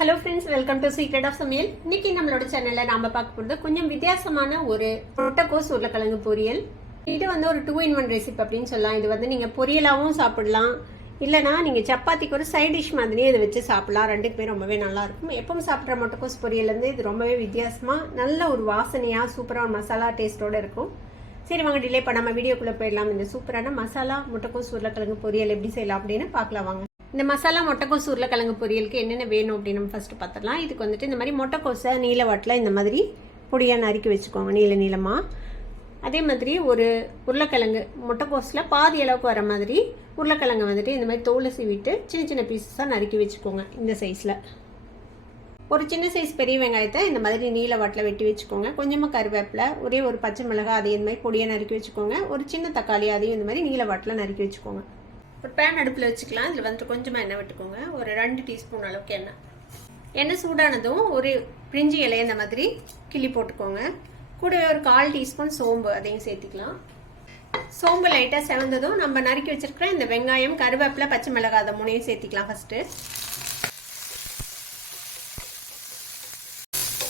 Hello friends, welcome to secret of சமையல். இன்னைக்கு நம்மளோட சேனல்ல நாம பார்க்க போறது கொஞ்சம் வித்தியாசமான ஒரு முட்டைக்கோஸ் உருளைக்கிழங்கு பொரியல். இது வந்து ஒரு 2-in-1 ரெசிபி அப்படின்னு சொல்லலாம். இது வந்து நீங்க பொரியலாவும் சாப்பிடலாம், இல்லைனா நீங்க சப்பாத்திக்கு ஒரு சைட் டிஷ் மாதிரியே இதை வச்சு சாப்பிடலாம். ரெண்டுக்குமே ரொம்பவே நல்லா இருக்கும். எப்பவும் சாப்பிட்ற முட்டைக்கோஸ் பொரியல் வந்து இது ரொம்பவே வித்தியாசமா நல்ல ஒரு வாசனையா சூப்பரா ஒரு மசாலா டேஸ்டோட இருக்கும். சரி வாங்க, டிலே பண்ணாம வீடியோக்குள்ள போயிடலாம். இந்த சூப்பரான மசாலா முட்டைக்கோஸ் உருளைக்கிழங்கு பொரியல் எப்படி செய்யலாம் அப்படின்னு பார்க்கலாம் வாங்க. இந்த மசாலா முட்டைக்கோஸ் உருளைக்கிழங்கு பொரியலுக்கு என்னென்ன வேணும் அப்படின்னு நம்ம ஃபர்ஸ்ட் பார்த்துடலாம். இதுக்கு வந்துட்டு இந்த மாதிரி முட்டைக்கோஸை நீல வாட்டில் இந்த மாதிரி பொடியாக நறுக்கி வச்சுக்கோங்க, நீளமாக. அதே மாதிரி ஒரு உருளைக்கிழங்கு முட்டைக்கோஸில் பாதி அளவுக்கு வர மாதிரி உருளைக்கிழங்கு வந்துட்டு இந்த மாதிரி தோலை சீவிட்டு சின்ன சின்ன பீஸஸாக நறுக்கி வச்சுக்கோங்க. இந்த சைஸில் ஒரு சின்ன சைஸ் பெரிய வெங்காயத்தை இந்த மாதிரி நீல வாட்டில் வெட்டி வச்சுக்கோங்க. கொஞ்சமாக கருவேப்பிலை, ஒரே ஒரு பச்சை மிளகாய் அதையும் இந்த மாதிரி பொடியாக நறுக்கி வச்சுக்கோங்க. ஒரு சின்ன தக்காளி அதையும் இந்த மாதிரி நீல வாட்டில் நறுக்கி வச்சுக்கோங்க. ஒரு பேன் அடுப்பில் வச்சுக்கலாம். இதில் வந்துட்டு கொஞ்சமாக எண்ணெய் விட்டுக்கோங்க. ஒரு 2 டீஸ்பூன் அளவுக்கு எண்ணெய் சூடானதும் ஒரு பிரிஞ்சி இலையை இந்த மாதிரி கிள்ளி போட்டுக்கோங்க. கூடவே ஒரு 1/4 டீஸ்பூன் சோம்பு அதையும் சேர்த்திக்கலாம். சோம்பு லைட்டாக செவந்ததும் நம்ம நறுக்கி வச்சிருக்கிற இந்த வெங்காயம், கருவேப்பிலை, பச்சை மிளகாய் அதை 3 சேர்த்திக்கலாம். ஃபஸ்ட்டு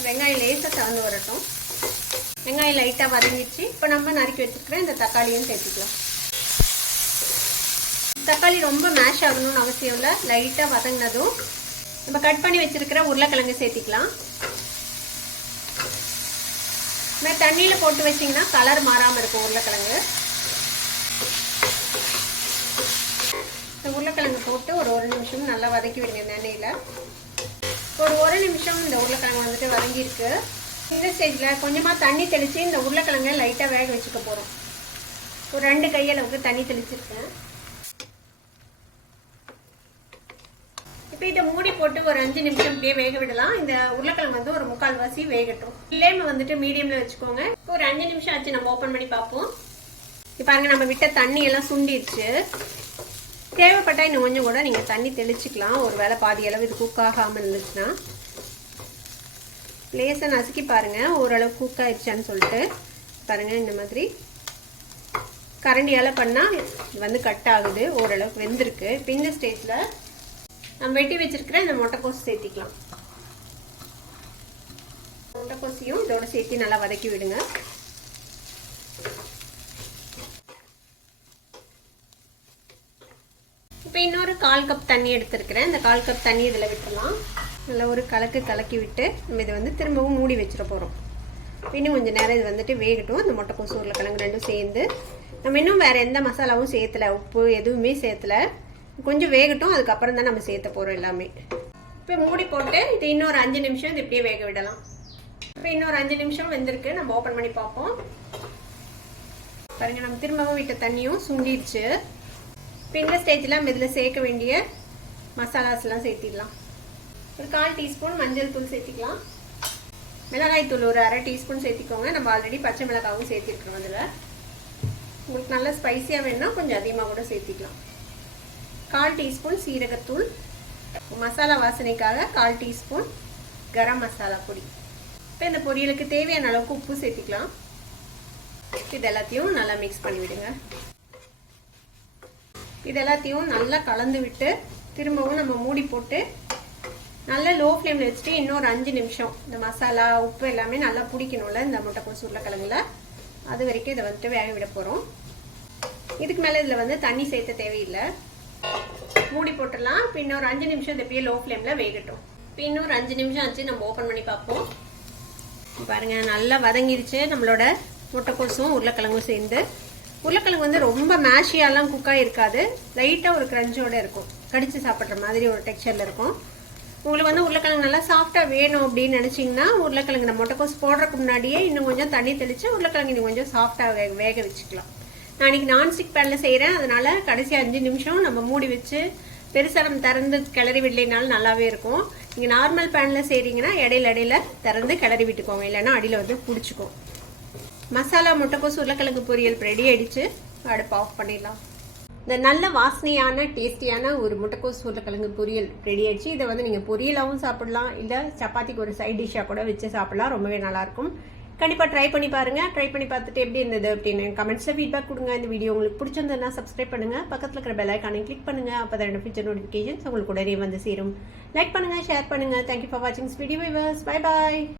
வெங்காயம் லேசாக செவந்து வரட்டும். வெங்காயம் லைட்டாக வதங்கிடுச்சு. இப்போ நம்ம நறுக்கி வச்சிருக்கிற இந்த தக்காளியும் சேர்த்திக்கலாம். தக்காளி ரொம்ப மேஷ் ஆகணும்னு அவசியம் இல்லை. லைட்டாக வதங்கினதும் நம்ம கட் பண்ணி வச்சிருக்கிற உருளைக்கிழங்கு சேர்த்திக்கலாம். இந்த தண்ணியில் போட்டு வச்சிங்கன்னா கலர் மாறாமல் இருக்கும் உருளைக்கிழங்கு. இந்த உருளைக்கிழங்கு போட்டு ஒரு 1 நிமிஷம் நல்லா வதக்கி விடுங்க. இந்த எண்ணெயில் ஒரு 1 நிமிஷம் இந்த உருளைக்கிழங்கு வந்துட்டு வதங்கியிருக்கு. இந்த ஸ்டேஜில் கொஞ்சமாக தண்ணி தெளித்து இந்த உருளைக்கிழங்கை லைட்டாக வேக வச்சுக்க போகிறோம். ஒரு 2 கையளவுக்கு தண்ணி தெளிச்சிருக்கேன். இப்போ இதை மூடி போட்டு ஒரு 5 நிமிஷம் இப்படியே வேக விடலாம். இந்த உருளைக்கிழங்கு வந்து ஒரு 3/4 வாசி வேகட்டும். ஃப்ளேம் வந்துட்டு மீடியம்ல வச்சுக்கோங்க. இப்போ ஒரு 5 நிமிஷம் ஆச்சு, நம்ம ஓப்பன் பண்ணி பார்ப்போம். இப்போ பாருங்க, நம்ம விட்ட தண்ணி எல்லாம் சுண்டிடுச்சு. தேவைப்பட்டா இன்னும் கொஞ்சம் கூட நீங்க தண்ணி தெளிச்சுக்கலாம். ஒரு வேளை பாதி அளவு இது குக் ஆகாமல் இருந்துச்சுன்னா லேசாக நசுக்கி பாருங்க ஓரளவு குக் ஆயிடுச்சான்னு சொல்லிட்டு. பாருங்க, இந்த மாதிரி கரண்டியால் பண்ணால் இது வந்து கட் ஆகுது, ஓரளவுக்கு வெந்திருக்கு. இப்போ இந்த ஸ்டேஜில் நம்ம வெட்டி வச்சிருக்கிற இந்த முட்டைக்கோஸ் சேர்த்திக்கலாம். முட்டைக்கோசையும் இதோட சேர்த்து நல்லா வதக்கி விடுங்க. இப்போ இன்னொரு 1/4 கப் தண்ணி எடுத்துருக்கிறேன். இந்த 1/4 கப் தண்ணி இதில் விட்டுடலாம். நல்லா ஒரு கலக்கி விட்டு நம்ம இதை வந்து திரும்பவும் மூடி வச்சிட போகிறோம். இன்னும் கொஞ்சம் நேரம் இது வந்துட்டு வேகட்டும். இந்த முட்டைக்கோஸ் உருளைக்கிழங்கு ரெண்டும் சேர்ந்து நம்ம இன்னும் வேறு எந்த மசாலாவும் சேர்த்தலை, உப்பு எதுவுமே சேர்த்தலை. கொஞ்சம் வேகட்டும், அதுக்கப்புறம் தான் நம்ம சேர்த்த போகிறோம் எல்லாமே. இப்போ மூடி போட்டு இது இன்னொரு 5 நிமிஷம் இது இப்படியே வேக விடலாம். இப்போ இன்னொரு 5 நிமிஷம் வெந்திருக்கு. நம்ம ஓப்பன் பண்ணி பார்ப்போம். பாருங்க, நம்ம திரும்பவும் விட்ட தண்ணியும் சுண்டிடுச்சு. இப்போ இந்த ஸ்டேஜில் நம்ம இதில் சேர்க்க வேண்டிய மசாலாஸ்லாம் சேர்த்திடலாம். ஒரு 1/4 டீஸ்பூன் மஞ்சள் தூள் சேர்த்திக்கலாம். மிளகாய் தூள் ஒரு 1/2 டீஸ்பூன் சேர்த்திக்கோங்க. நம்ம ஆல்ரெடி பச்சை மிளகாவும் சேர்த்திருக்கிறோம். அதில் உங்களுக்கு நல்லா ஸ்பைஸியாக வேணும்னா கொஞ்சம் அதிகமாக கூட சேர்த்திக்கலாம். 1/4 டீஸ்பூன் சீரகத்தூள், மசாலா வாசனைக்காக 1/4 டீஸ்பூன் கரம் மசாலா பொடி. இப்போ இந்த பொரியலுக்கு தேவையான அளவுக்கு உப்பு சேர்த்திக்கலாம். இது எல்லாத்தையும் நல்லா மிக்ஸ் பண்ணி விடுங்க. இது எல்லாத்தையும் நல்லா கலந்து விட்டு திரும்பவும் நம்ம மூடி போட்டு நல்லா லோ ஃப்ளேமில் வச்சுட்டு இன்னொரு 5 நிமிஷம் இந்த மசாலா உப்பு எல்லாமே நல்லா பிடிக்கணும்ல இந்த முட்டைக்கோஸ் உருளைக்கிழங்குல, அது வரைக்கும் இதை வந்துட்டு வேக விட போகிறோம். இதுக்கு மேலே இதில் வந்து தண்ணி சேர்த்த தேவையில்லை. மூடி போட்டுடலாம். இப்போ இன்னொரு 5 நிமிஷம் இது அப்படியே லோ ஃப்ளேமில் வேகட்டும். இப்போ இன்னொரு 5 நிமிஷம் ஆச்சு, நம்ம ஓப்பன் பண்ணி பார்ப்போம். பாருங்க, நல்லா வதங்கிருச்சு நம்மளோட முட்டைக்கோஸும் உருளைக்கிழங்கும் சேர்ந்து. உருளைக்கிழங்கு வந்து ரொம்ப மேஷியாலாம் குக்காக இருக்காது, லைட்டாக ஒரு கிரஞ்சோட இருக்கும், கடிச்சு சாப்பிட்ற மாதிரி ஒரு டெக்ஸ்சரில் இருக்கும். உங்களுக்கு வந்து உருளைக்கிழங்கு நல்லா சாஃப்டாக வேணும் அப்படின்னு நினச்சிங்கன்னா உருளைக்கிழங்கு நம்ம முட்டைக்கோஸ் போடுறதுக்கு முன்னாடியே இன்னும் கொஞ்சம் தண்ணி தெளித்து உருளைக்கிழங்கு இன்னும் கொஞ்சம் சாஃப்டாக வேக வச்சுக்கலாம். நான் இன்னைக்கு நான்ஸ்டிக் பேனில் செய்கிறேன், அதனால கடைசி 5 நிமிஷம் நம்ம மூடி வச்சு பெருசாக நம்ம திறந்து கிளறி விடலைனாலும் நல்லாவே இருக்கும். நீங்கள் நார்மல் பேனில் செய்கிறீங்கன்னா இடையில திறந்து கிளறி விட்டுக்கோங்க, இல்லைன்னா அடியில் வந்து பிடிச்சிக்கும். மசாலா முட்டைக்கோஸ் உருளைக்கிழங்கு பொரியல் ரெடி ஆயிடுச்சு. அடுப்பு ஆஃப் பண்ணிடலாம். இந்த நல்ல வாசனையான டேஸ்டியான ஒரு முட்டைக்கோஸ் உருளைக்கிழங்கு பொரியல் ரெடி ஆயிடுச்சு. இதை வந்து நீங்கள் பொரியலாகவும் சாப்பிடலாம், இல்லை சப்பாத்திக்கு ஒரு சைட் டிஷ்ஷாக கூட வச்சு சாப்பிடலாம். ரொம்பவே நல்லாயிருக்கும். கண்டிப்பாக ட்ரை பண்ணி பாருங்கள். ட்ரை பண்ணி பார்த்துட்டு எப்படி இருந்தது அப்படின்னு கமெண்ட்ஸில் ஃபீட்பேக் கொடுங்க. இந்த வீடியோ உங்களுக்கு பிடிச்சிருந்ததுன்னா சப்ஸ்கிரைப் பண்ணுங்கள். பக்கத்தில் இருக்கிற பெல் ஐக்கானை கிளிக் பண்ணுங்கள். அப்போ தான் ஃபியூச்சர் நோட்டிஃபிகேஷன்ஸ் உங்களுக்கு உடனே வந்து சேரும். லைக் பண்ணுங்கள், ஷேர் பண்ணுங்கள். தேங்க்யூ ஃபார் வாட்சிங் வீடியோ. Bye bye.